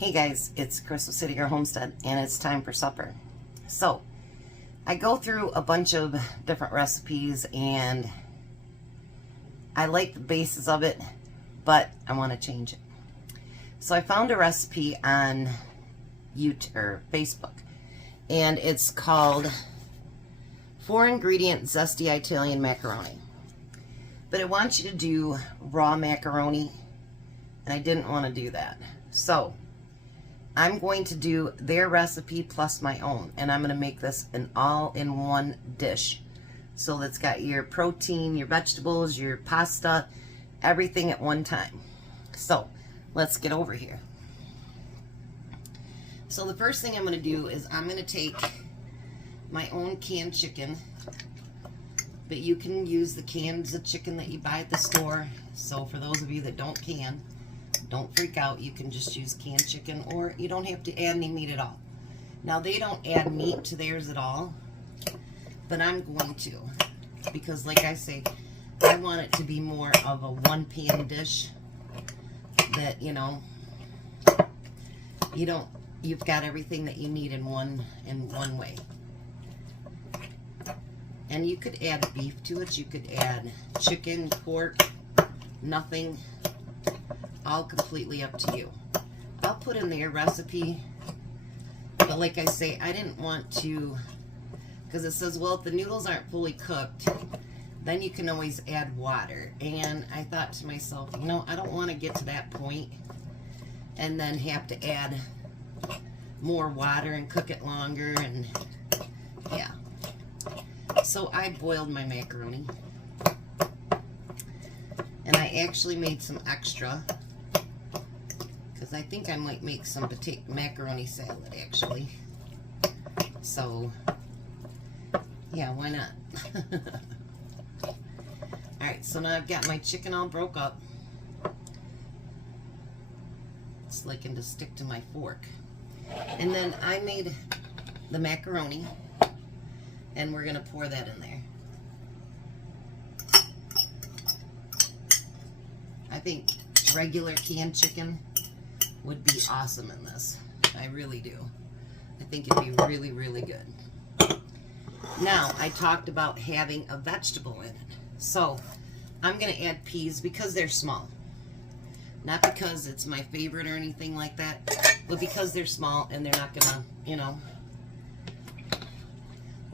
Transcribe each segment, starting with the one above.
Hey guys, it's Crystal City Girl Homestead, and it's time for supper. So, I go through a bunch of different recipes, and I like the basis of it, but I want to change it. So I found a recipe on YouTube or Facebook, and it's called 4-ingredient Zesty Italian Macaroni. But it wants you to do raw macaroni, and I didn't want to do that. So I'm going to do their recipe plus my own, and I'm going to make this an all-in-one dish. So that's got your protein, your vegetables, your pasta, everything at one time. So let's get over here. So the first thing I'm going to do is I'm going to take my own canned chicken, but you can use the cans of chicken that you buy at the store. So for those of you that don't can, don't freak out. You can just use canned chicken, or you don't have to add any meat at all. Now, they don't add meat to theirs at all, but I'm going to, because like I say, I want it to be more of a one-pan dish that, you know, you've got everything that you need in one way. And you could add beef to it. You could add chicken, pork, nothing. All completely up to you. I'll put in their recipe, but like I say, I didn't want to, because it says, well, if the noodles aren't fully cooked, then you can always add water. And I thought to myself, you know, I don't want to get to that point and then have to add more water and cook it longer, and yeah. So I boiled my macaroni, and I actually made some extra, because I think I might make some macaroni salad, actually. So, yeah, why not? Alright, so now I've got my chicken all broke up. It's liking to stick to my fork. And then I made the macaroni, and we're going to pour that in there. I think regular canned chicken would be awesome in this. I really do. I think it'd be really, really good. Now, I talked about having a vegetable in it. So, I'm going to add peas because they're small. Not because it's my favorite or anything like that, but because they're small and they're not going to, you know,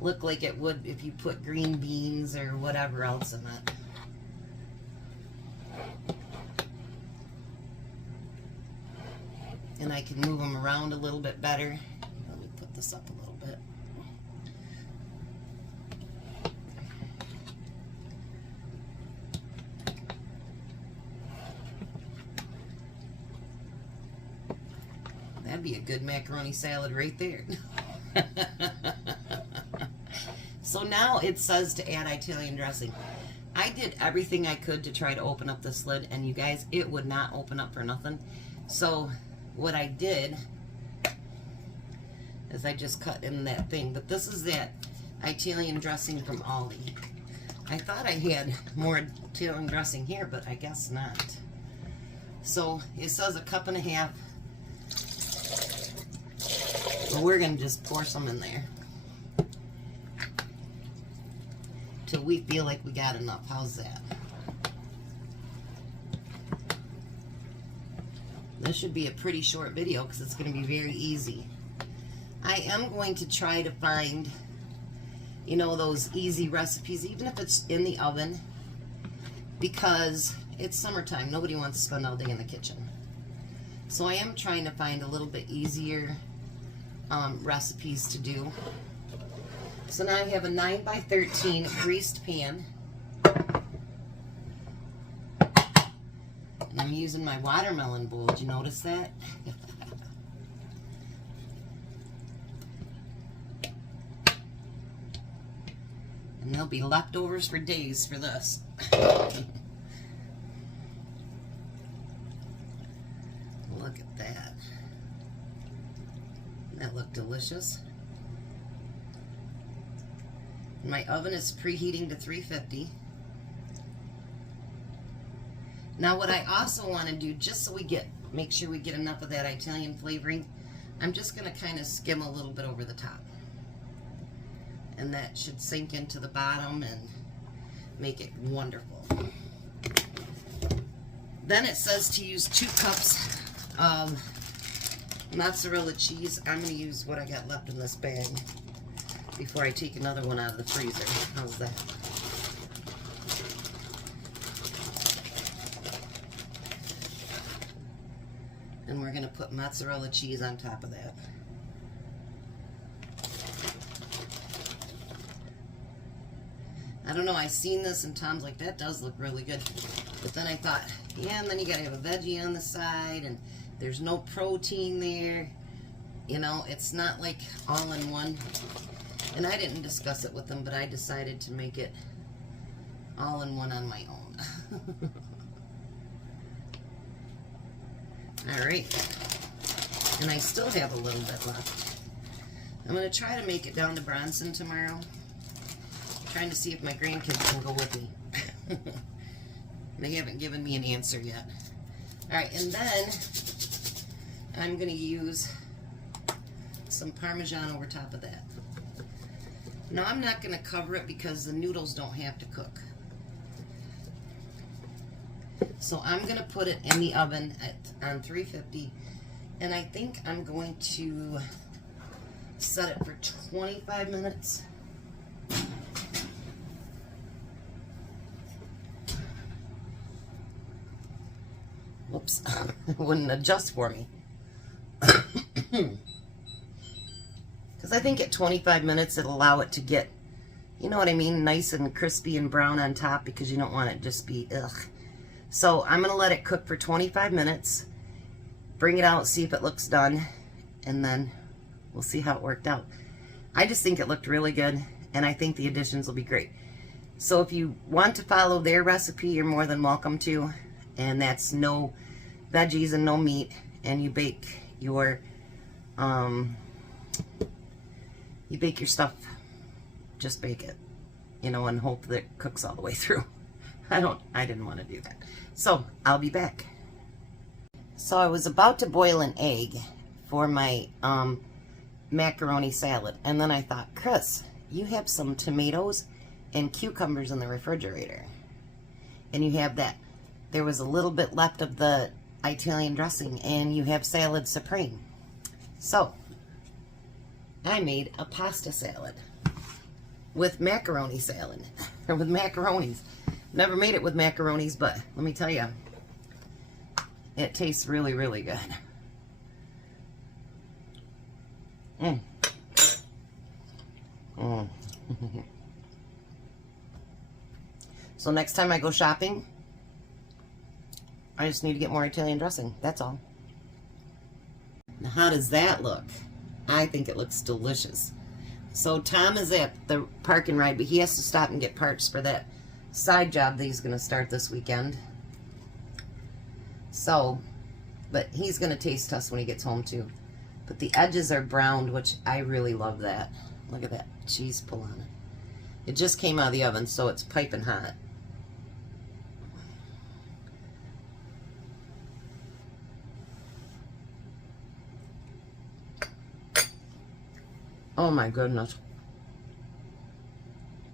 look like it would if you put green beans or whatever else in it. And I can move them around a little bit better. Let me put this up a little bit. That'd be a good macaroni salad right there. So now it says to add Italian dressing. I did everything I could to try to open up this lid, and you guys, it would not open up for nothing. So what I did is I just cut in that thing. But this is that Italian dressing from Aldi. I thought I had more Italian dressing here, but I guess not. So it says 1.5 cups. But we're going to just pour some in there till we feel like we got enough. How's that? This should be a pretty short video because it's going to be very easy. I am going to try to find, you know, those easy recipes, even if it's in the oven, because it's summertime. Nobody wants to spend all day in the kitchen. So I am trying to find a little bit easier recipes to do. So now I have a 9x13 greased pan. And I'm using my watermelon bowl. Did you notice that? And there'll be leftovers for days for this. Look at that. That looked delicious. My oven is preheating to 350. Now what I also want to do, just so we get Make sure we get enough of that Italian flavoring. I'm just going to kind of skim a little bit over the top. And that should sink into the bottom and make it wonderful. Then it says to use 2 cups of mozzarella cheese. I'm going to use what I got left in this bag before I take another one out of the freezer. How's that? And we're going to put mozzarella cheese on top of that. I don't know, I seen this and Tom's like, that does look really good. But then I thought, yeah, and then you gotta have a veggie on the side, and there's no protein there. You know, it's not like all in one. And I didn't discuss it with them, but I decided to make it all in one on my own. Alright. And I still have a little bit left. I'm gonna try to make it down to Bronson tomorrow. Trying to see if my grandkids can go with me. They haven't given me an answer yet. Alright, and then I'm going to use some Parmesan over top of that. Now I'm not going to cover it because the noodles don't have to cook. So I'm going to put it in the oven on 350, and I think I'm going to set it for 25 minutes. Whoops, it wouldn't adjust for me. Because I think at 25 minutes it'll allow it to get, you know what I mean, nice and crispy and brown on top, because you don't want it to just be ugh. So I'm going to let it cook for 25 minutes, bring it out, see if it looks done, and then we'll see how it worked out. I just think it looked really good, and I think the additions will be great. So if you want to follow their recipe, you're more than welcome to. And that's no veggies and no meat, and you bake your stuff, just bake it, you know, and hope that it cooks all the way through. I didn't want to do that. So I'll be back. So I was about to boil an egg for my macaroni salad, and then I thought, Chris, you have some tomatoes and cucumbers in the refrigerator, and you have that. There was a little bit left of the Italian dressing, and you have salad supreme. So I made a pasta salad with macaroni salad, or with macaronis. Never made it with macaronis, but let me tell you, it tastes really, really good. Mm. Mm. So next time I go shopping, I just need to get more Italian dressing. That's all. Now, how does that look? I think it looks delicious. So Tom is at the park and ride, but he has to stop and get parts for that side job that he's going to start this weekend. So, but he's going to taste test when he gets home too. But the edges are browned, which I really love that. Look at that cheese pull on it. It just came out of the oven, so it's piping hot. Oh my goodness.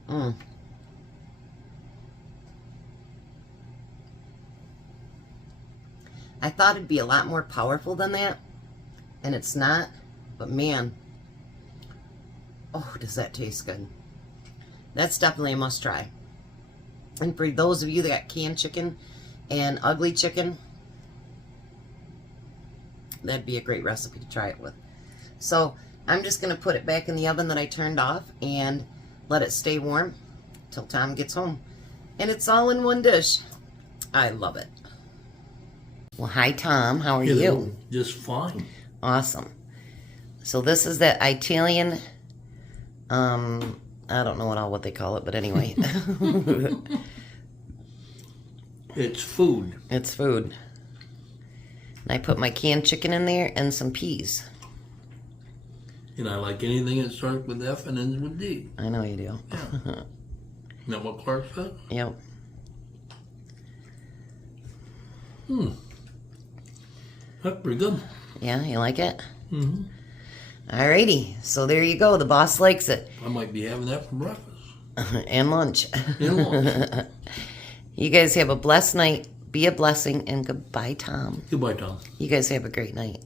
Mm. I thought it'd be a lot more powerful than that, and it's not, but man, oh, does that taste good. That's definitely a must try. And for those of you that got canned chicken and ugly chicken, that'd be a great recipe to try it with. So I'm just going to put it back in the oven that I turned off and let it stay warm till Tom gets home. And it's all in one dish. I love it. Well, hi Tom, how are you? Just fine. Awesome. So this is that Italian, I don't know what they call it, but anyway. It's food. It's food. And I put my canned chicken in there and some peas. And I like anything that starts with F and ends with D. I know you do. Yeah. Isn't that what Clark said? Yep. That's pretty good. Yeah, you like it? Mm-hmm. Alrighty, so there you go. The boss likes it. I might be having that for breakfast. And lunch. And lunch. You guys have a blessed night. Be a blessing, and goodbye, Tom. Goodbye, Tom. You guys have a great night.